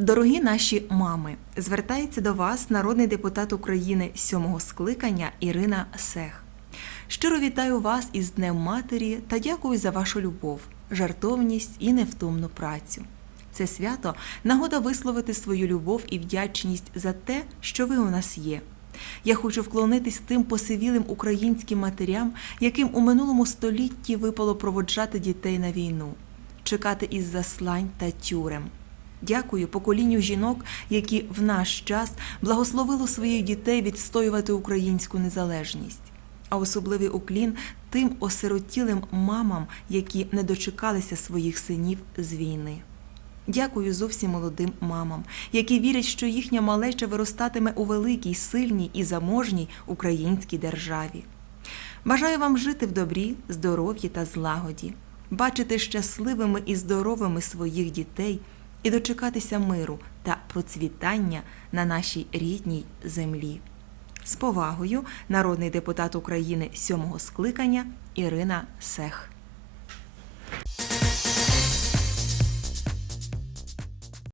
Дорогі наші мами, звертається до вас народний депутат України сьомого скликання Ірина Сех. Щиро вітаю вас із Днем Матері та дякую за вашу любов, жартовність і невтомну працю. Це свято нагода висловити свою любов і вдячність за те, що ви у нас є. Я хочу вклонитись тим посивілим українським матерям, яким у минулому столітті випало проводжати дітей на війну, чекати із заслань та тюрем. Дякую поколінню жінок, які в наш час благословило своїх дітей відстоювати українську незалежність. А особливий уклін тим осиротілим мамам, які не дочекалися своїх синів з війни. Дякую зовсім молодим мамам, які вірять, що їхня малеча виростатиме у великій, сильній і заможній українській державі. Бажаю вам жити в добрі, здоров'ї та злагоді, бачити щасливими і здоровими своїх дітей і дочекатися миру та процвітання на нашій рідній землі. З повагою, народний депутат України сьомого скликання Ірина Сех.